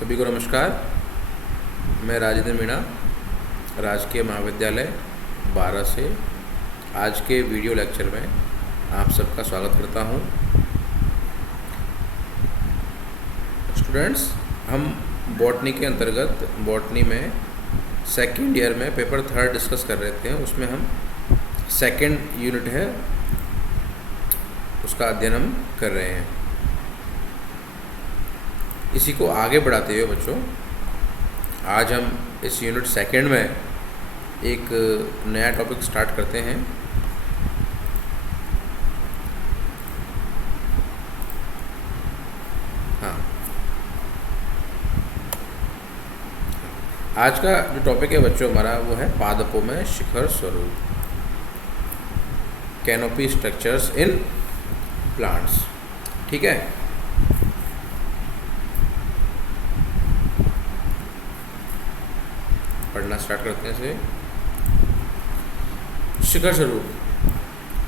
सभी को नमस्कार। मैं राजेंद्र मीणा, राजकीय महाविद्यालय 12 से आज के वीडियो लेक्चर में आप सबका स्वागत करता हूं। स्टूडेंट्स, हम बॉटनी के अंतर्गत बॉटनी में सेकेंड ईयर में पेपर 3 डिस्कस कर रहे थे। उसमें हम सेकेंड यूनिट है उसका अध्ययन हम कर रहे हैं। इसी को आगे बढ़ाते हुए बच्चों, आज हम इस यूनिट सेकेंड में एक नया टॉपिक स्टार्ट करते हैं। हाँ, आज का जो टॉपिक है बच्चों हमारा वो है पादपों में शिखर स्वरूप, कैनोपी स्ट्रक्चर्स इन प्लांट्स। ठीक है, पढ़ना स्टार्ट करते हैं इसे। शिखर स्वरूप,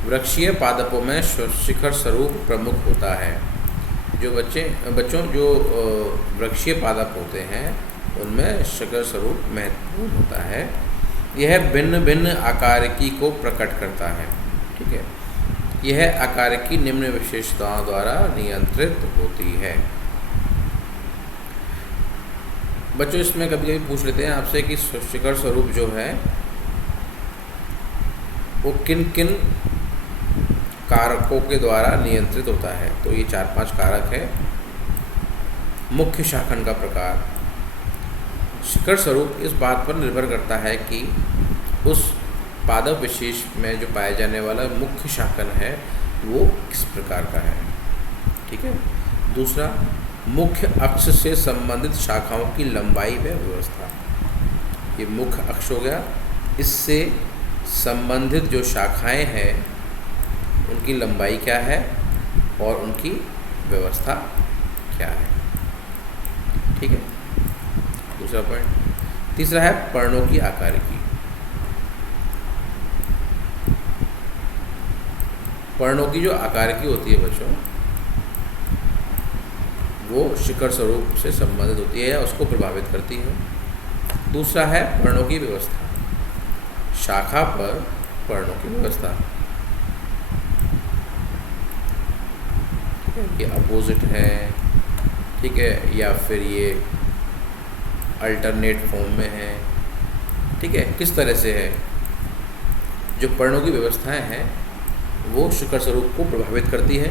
वृक्षीय पादपों में शिखर स्वरूप प्रमुख होता है। जो बच्चों जो वृक्षीय पादप होते हैं उनमें शिखर स्वरूप महत्वपूर्ण होता है। यह भिन्न भिन्न आकारिकी को प्रकट करता है। ठीक है, यह आकारिकी निम्न विशेषताओं द्वारा नियंत्रित होती है। बच्चों, इसमें कभी कभी पूछ लेते हैं आपसे कि शिखर स्वरूप जो है वो किन किन कारकों के द्वारा नियंत्रित होता है। तो ये 4-5 कारक है। मुख्य शाखन का प्रकार, शिखर स्वरूप इस बात पर निर्भर करता है कि उस पादप विशेष में जो पाया जाने वाला मुख्य शाखन है वो किस प्रकार का है। ठीक है। दूसरा, मुख्य अक्ष से संबंधित शाखाओं की लंबाई व व्यवस्था। ये मुख्य अक्ष हो गया, इससे संबंधित जो शाखाएं हैं उनकी लंबाई क्या है और उनकी व्यवस्था क्या है। ठीक है, दूसरा पॉइंट। तीसरा है पर्णों की आकारिकी। पर्णों की जो आकारिकी होती है बच्चों वो शिखर स्वरूप से संबंधित होती है या उसको प्रभावित करती है। दूसरा है पर्णों की व्यवस्था, शाखा पर पर्णों की व्यवस्था। ये अपोजिट है, ठीक है, या फिर ये अल्टरनेट फॉर्म में है। ठीक है, किस तरह से है। जो पर्णों की व्यवस्थाएं हैं वो शिखर स्वरूप को प्रभावित करती है।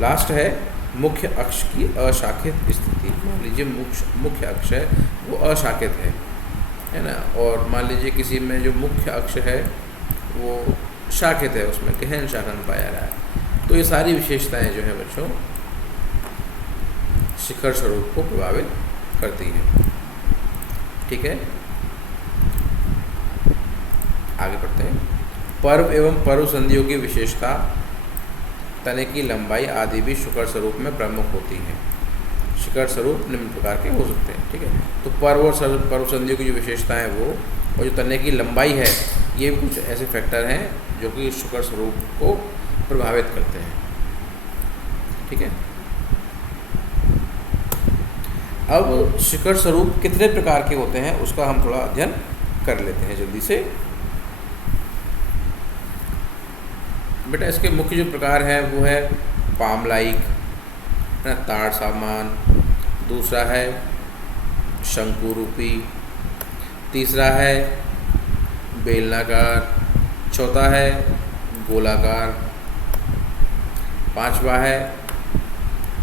लास्ट है मुख्य अक्ष की अशाखित स्थिति। मान लीजिए मुख्य अक्ष है वो अशाखित है ना, और मान लीजिए किसी में जो मुख्य अक्ष है वो शाखित है, उसमें गहन शाखन पाया रहा है। तो ये सारी विशेषताएं जो है बच्चों शिखर स्वरूप को प्रभावित करती हैं। ठीक है, आगे बढ़ते हैं। पर्व एवं पर्व संधियों की विशेषता, तने की लंबाई आदि भी शिखर स्वरूप में प्रमुख होती है। शिखर स्वरूप निम्न प्रकार के हो सकते हैं। ठीक है, तो पर्व और पर्व संधियों की जो विशेषताएं हैं वो, और जो तने की लंबाई है, ये भी कुछ ऐसे फैक्टर हैं जो कि शिखर स्वरूप को प्रभावित करते हैं। ठीक है, अब शिखर स्वरूप कितने प्रकार के होते हैं उसका हम थोड़ा अध्ययन कर लेते हैं जल्दी से। बेटा, इसके मुख्य जो प्रकार है वो है पाम लाइक, ताड़ सामान। दूसरा है शंकु रूपी। तीसरा है बेलनाकार। चौथा है गोलाकार। पांचवा है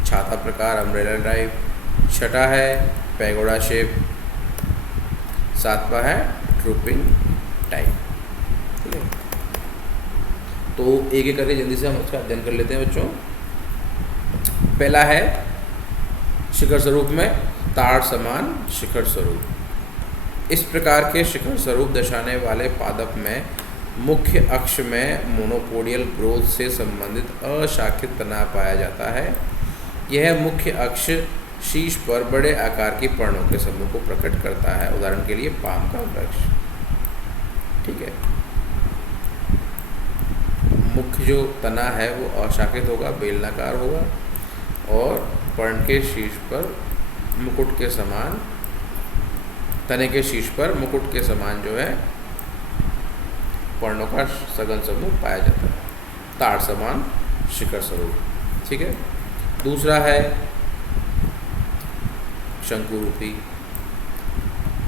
छाता प्रकार, अम्ब्रेला टाइप। छठा है पैगोडा शेप। सातवां है ड्रूपिंग टाइप। ठीक है, तो एक एक करके जल्दी से हम उसका अध्ययन कर लेते हैं बच्चों। पहला है शिखर स्वरूप में ताड़ समान शिखर स्वरूप। इस प्रकार के शिखर स्वरूप दर्शाने वाले पादप में मुख्य अक्ष में मोनोपोडियल ग्रोथ से संबंधित अशाखित तना पाया जाता है। यह मुख्य अक्ष शीर्ष पर बड़े आकार की पर्णों के समूह को प्रकट करता है। उदाहरण के लिए पाम का वृक्ष। ठीक है, मुख्य जो तना है वो अशाखित होगा, बेलनाकार होगा, और पर्ण के शीर्ष पर मुकुट के समान, तने के शीर्ष पर मुकुट के समान जो है पर्णों का सघन समूह पाया जाता है, ताड़ समान शिखर स्वरूप। ठीक है। दूसरा है शंकुरूपी।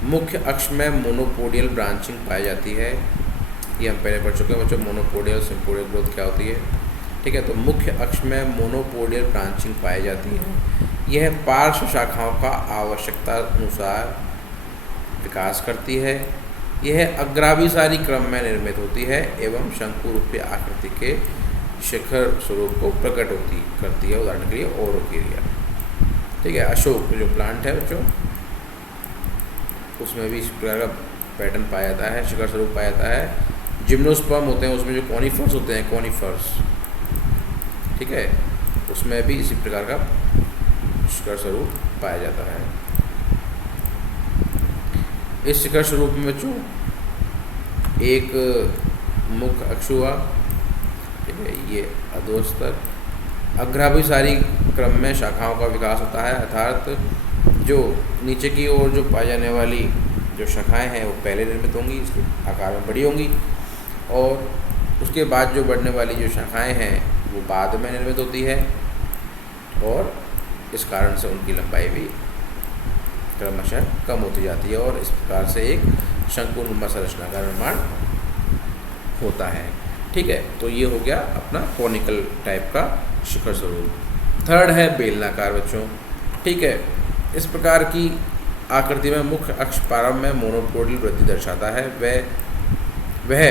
मुख्य अक्ष में मोनोपोडियल ब्रांचिंग पाई जाती है। ये हम पहले पढ़ चुके हैं बच्चों, मोनोपोडियल सिम्पोडियल ग्रोथ क्या होती है। ठीक है। तो मुख्य अक्ष में मोनोपोडियल ब्रांचिंग पाई जाती है। यह पार्श्व शाखाओं का आवश्यकता अनुसार विकास करती है। यह अग्राभिसारी क्रम में निर्मित होती है एवं शंकुरूपी आकृति के शिखर स्वरूप को प्रकट करती है। उदाहरण के लिए ओरोकेरिया। ठीक है। अशोक जो प्लांट है बच्चों, उसमें भी इस प्रकार का पैटर्न पाया जाता है, शिखर स्वरूप पाया जाता है। जिम्नोस्पर्म होते हैं, उसमें जो कॉनिफर्स होते हैं, कॉनिफर्स, ठीक है, उसमें भी इसी प्रकार का शिखर स्वरूप पाया जाता है। इस शिखर स्वरूप में बच्चों एक मुख्य अक्ष हुआ, ठीक है, ये अधोस्तर। अग्राभिसारी क्रम में शाखाओं का विकास होता है, अर्थात जो नीचे की ओर जो पाई जाने वाली जो शाखाएं हैं वो पहले निर्मित होंगी, इसलिए आकार में बड़ी होंगी, और उसके बाद जो बढ़ने वाली जो शाखाएं हैं वो बाद में निर्मित होती है, और इस कारण से उनकी लंबाई भी क्रमशः कम होती जाती है, और इस प्रकार से एक शंकुनुमा संरचना का निर्माण होता है। ठीक है। तो ये हो गया अपना कॉनिकल टाइप का शिखर स्वरूप। थर्ड है बेलनाकार बच्चों। ठीक है। इस प्रकार की आकृति में मुख्य अक्ष प्रारंभ में मोनोपोडियल वृद्धि दर्शाता है। वह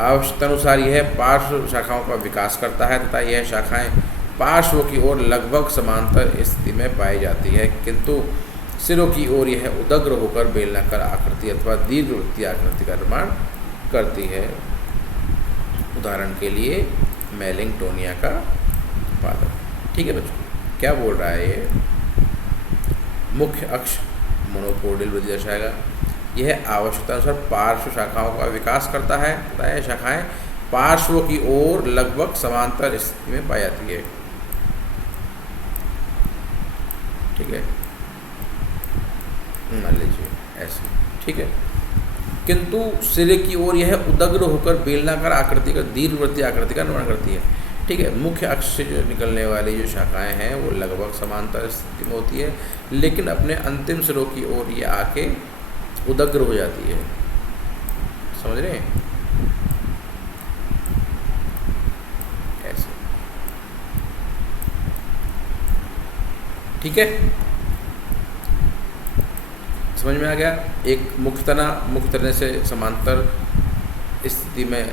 आवश्यकतानुसार यह पार्श्व शाखाओं का विकास करता है तथा यह शाखाएं पार्श्व की ओर लगभग समांतर स्थिति में पाई जाती है, किंतु सिरों की ओर यह उदग्र होकर बेलनाकार आकृति अथवा दीर्घवृत्तीय आकृति का निर्माण करती है। उदाहरण के लिए मेलिंगटोनिया का पादप। ठीक है बच्चों, क्या बोल रहा है ये? मुख्य अक्ष मोनोपोडियल वृद्धि दर्शाएगा। यह आवश्यकता अनुसार पार्श्व शाखाओं का विकास करता है तथा यह शाखाएं पार्श्व की ओर लगभग समांतर स्थिति में पाई जाती है। ठीक है, मान लीजिए ऐसे। ठीक है। किंतु सिरे की ओर यह उदग्र होकर बेलनाकार आकृति का दीर्घवृत्तीय आकृति का निर्माण करती है। ठीक है। मुख्य अक्ष से जो निकलने वाली जो शाखाएं हैं वो लगभग समांतर स्थिति में होती है, लेकिन अपने अंतिम सिरों की ओर ये आके उदग्र हो जाती है। समझ रहे हैं? ऐसे। ठीक है, समझ में आ गया? एक मुख्य तने से समांतर स्थिति में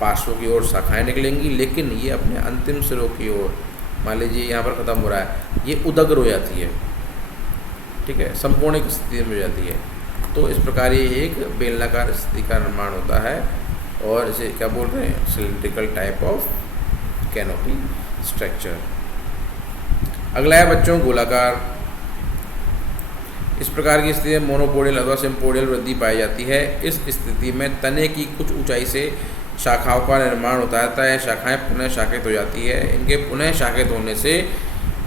पार्श्व की ओर शाखाएं निकलेंगी, लेकिन ये अपने अंतिम सिरों की ओर, मान लीजिए यहाँ पर ख़त्म हो रहा है, ये उदग्र हो जाती है। ठीक है, संपूर्ण स्थिति में हो जाती है। तो इस प्रकार ये एक बेलनाकार स्थिति का निर्माण होता है, और इसे क्या बोल रहे हैं? Cylindrical type of canopy structure. अगला है बच्चों गोलाकार। इस प्रकार की स्थिति में मोनोपोडियल अथवा सिम्पोडियल वृद्धि पाई जाती है। इस स्थिति में तने की कुछ ऊंचाई से शाखाओं का निर्माण होता है तथा यह शाखाएं पुनः शाखित हो जाती है। इनके पुनः शाखित होने से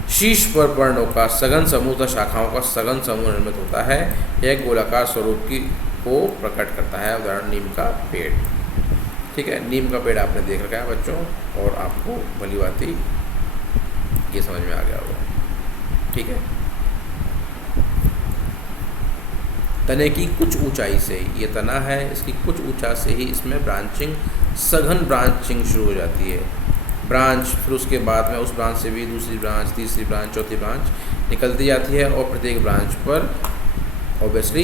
शीर्ष पर पर्णों का सघन समूह तथा शाखाओं का सघन समूह निर्मित होता है। यह गोलाकार स्वरूप को प्रकट करता है। उदाहरण नीम का पेड़। ठीक है, नीम का पेड़ आपने देख रखा है बच्चों, और आपको भली भांति ये समझ में आ गया होगा। ठीक है, तने की कुछ ऊंचाई से, ये तना है, इसकी कुछ ऊंचाई से ही इसमें ब्रांचिंग, सघन ब्रांचिंग शुरू हो जाती है। ब्रांच, फिर उसके बाद में उस ब्रांच से भी दूसरी ब्रांच, तीसरी ब्रांच, चौथी ब्रांच निकलती जाती है, और प्रत्येक ब्रांच पर ऑब्वियसली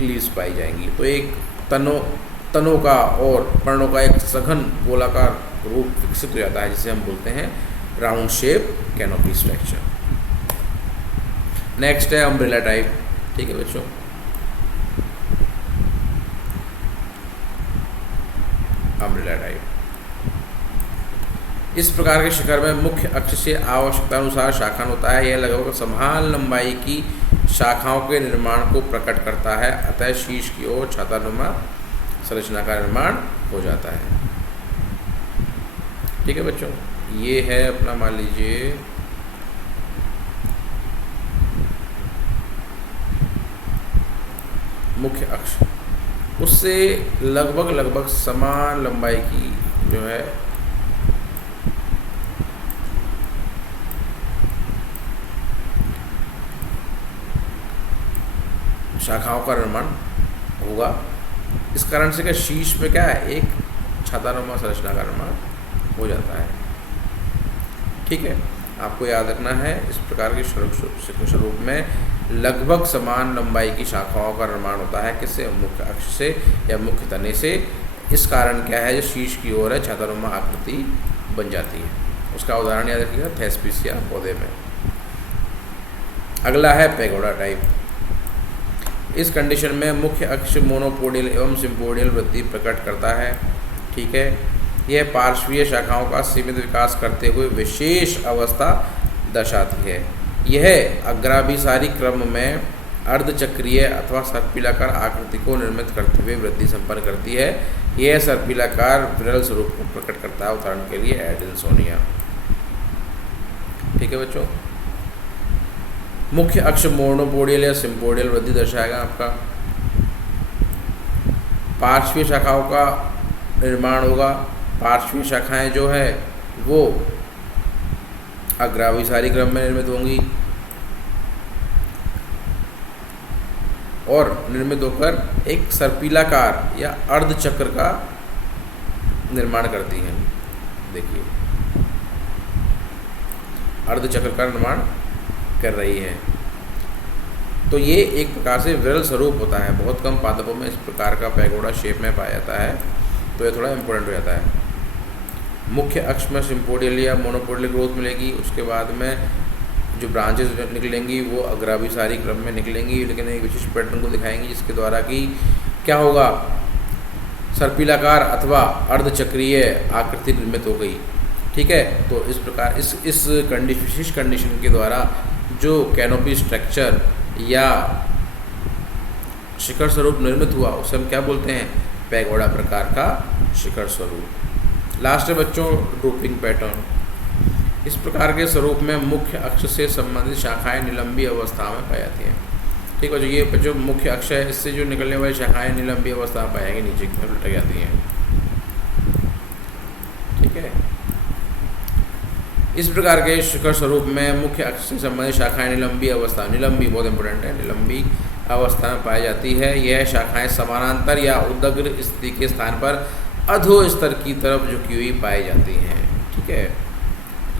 लीव्स पाई जाएंगी। तो एक तनों का और पर्णों का एक सघन गोलाकार रूप विकसित हो जाता है, जिसे हम बोलते हैं round shape canopy structure. Next है अम्ब्रेला टाइप। ठीक है बच्चों, अम्ब्रेला टाइप। इस प्रकार के शिखर में मुख्य अक्ष से आवश्यकता अनुसार शाखन होता है। यह लगभग समान लंबाई की शाखाओं के निर्माण को प्रकट करता है, अतः शीर्ष की ओर छातानुमा संरचना का निर्माण हो जाता है। ठीक है बच्चों, ये है अपना, मान लीजिए मुख्य अक्ष उससे लगभग समान लंबाई की जो है शाखाओं का निर्माण होगा। इस कारण से क्या शीर्ष पे क्या है, एक छातानुमा संरचना का निर्माण हो जाता है। ठीक है, आपको याद रखना है इस प्रकार के स्वरूप में लगभग समान लंबाई की शाखाओं का निर्माण होता है किससे, मुख्य अक्ष से या मुख्य तने से। इस कारण क्या है, जो शीर्ष की ओर है छातानुमा आकृति बन जाती है। उसका उदाहरण याद रखिएगा, थेस्पिसिया पौधे में। अगला है पैगोडा टाइप। इस कंडीशन में मुख्य अक्ष मोनोपोडियल एवं सिम्पोडियल वृद्धि प्रकट करता है। ठीक है, यह पार्श्वीय शाखाओं का सीमित विकास करते हुए विशेष अवस्था दर्शाती है। यह अग्राभिसारी क्रम में अर्धचक्रीय अथवा सर्पिलाकार आकृति को निर्मित करते हुए वृद्धि संपन्न करती है। यह सर्पिलाकार विरल स्वरूप को प्रकट करता है। उदाहरण के लिए एडिनसोनिया। ठीक है बच्चों, मुख्य अक्ष मोनोपोडियल या सिम्पोडियल वृद्धि दर्शाएगा आपका। पार्श्वीय शाखाओं का निर्माण होगा। पार्श्वीय शाखाएं जो है वो अग्राभिसारी क्रम में निर्मित होंगी और निर्मित होकर एक सर्पिलाकार या अर्धचक्र का निर्माण करती हैं। देखिए, अर्धचक्र का निर्माण कर रही है। तो ये एक प्रकार से विरल स्वरूप होता है। बहुत कम पादपों में इस प्रकार का पैगोडा शेप में पाया जाता है, तो ये थोड़ा इम्पोर्टेंट हो जाता है। मुख्य अक्ष में सिम्पोडियल या मोनोपोडियल ग्रोथ मिलेगी। उसके बाद में जो ब्रांचेस निकलेंगी वो अग्राभिसारी क्रम में निकलेंगी, लेकिन एक विशिष्ट पैटर्न को दिखाएंगी जिसके द्वारा कि क्या होगा, सर्पिलाकार अथवा अर्धचक्रीय आकृति निर्मित हो गई। ठीक है, तो इस प्रकार इस विशिष्ट कंडीशन के द्वारा जो कैनोपी स्ट्रक्चर या शिखर स्वरूप निर्मित हुआ उसे हम क्या बोलते हैं, पैगोडा प्रकार का शिखर स्वरूप। लास्ट है बच्चों ड्रूपिंग पैटर्न। इस प्रकार के स्वरूप में मुख्य अक्ष से संबंधित शाखाएं निलंबी अवस्था में पाई जाती हैं। ठीक है, ये जो मुख्य अक्ष है इससे जो निकलने वाली शाखाएं निलंबी अवस्था में पाई जाएंगी, नीचे की तरफ लटक जाती हैं। ठीक है, इस प्रकार के शिखर स्वरूप में मुख्य अक्ष से संबंधित शाखाएं निलंबी बहुत इंपॉर्टेंट है, निलंबी अवस्था में पाई जाती है। यह शाखाएं समानांतर या उदग्र स्थिति के स्थान पर अधो स्तर की तरफ झुकी हुई पाई जाती हैं। ठीक है,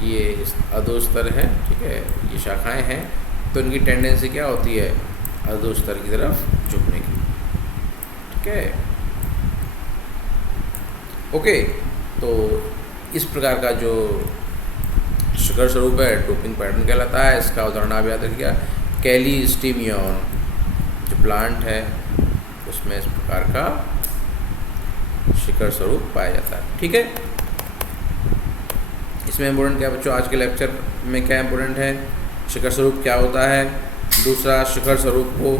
ये अधो स्तर है। ठीक है, ये शाखाएं हैं, तो इनकी टेंडेंसी क्या होती है, अधो स्तर की तरफ झुकने की। ठीक है, ओके। तो इस प्रकार का जो शिखर स्वरूप है ड्रूपिंग पैटर्न कहलाता है। इसका उदाहरण आप याद रखिएगा, कैलीस्टीमियन जो प्लांट है उसमें इस प्रकार का शिखर स्वरूप पाया जाता है। ठीक है, इसमें इम्पोर्टेंट क्या बच्चों, आज के लेक्चर में क्या इम्पोर्टेंट है, शिखर स्वरूप क्या होता है, दूसरा शिखर स्वरूप को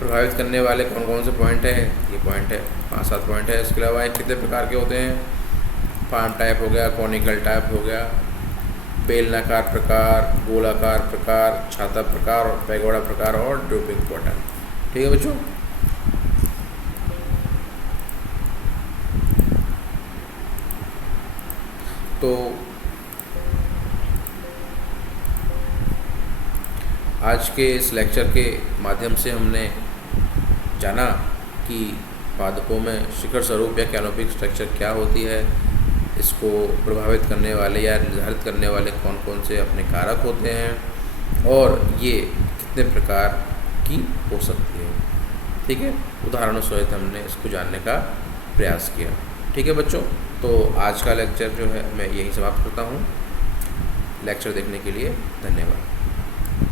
प्रभावित करने वाले कौन कौन से पॉइंट है, ये पॉइंट है 5-7 पॉइंट है। इसके अलावा कितने प्रकार के होते हैं, फार्म टाइप हो गया, कॉनिकल टाइप हो गया, बेलनाकार प्रकार, गोलाकार प्रकार, छाता प्रकार और पैगोडा प्रकार और ड्रूपिंग पैटर्न। ठीक है बच्चों, तो आज के इस लेक्चर के माध्यम से हमने जाना कि पादपों में शिखर स्वरूप या कैनोपिक स्ट्रक्चर क्या होती है, इसको प्रभावित करने वाले या निर्धारित करने वाले कौन कौन से अपने कारक होते हैं और ये कितने प्रकार की हो सकती है। ठीक है, उदाहरणों सहित हमने इसको जानने का प्रयास किया। ठीक है बच्चों, तो आज का लेक्चर जो है मैं यहीं समाप्त करता हूँ। लेक्चर देखने के लिए धन्यवाद।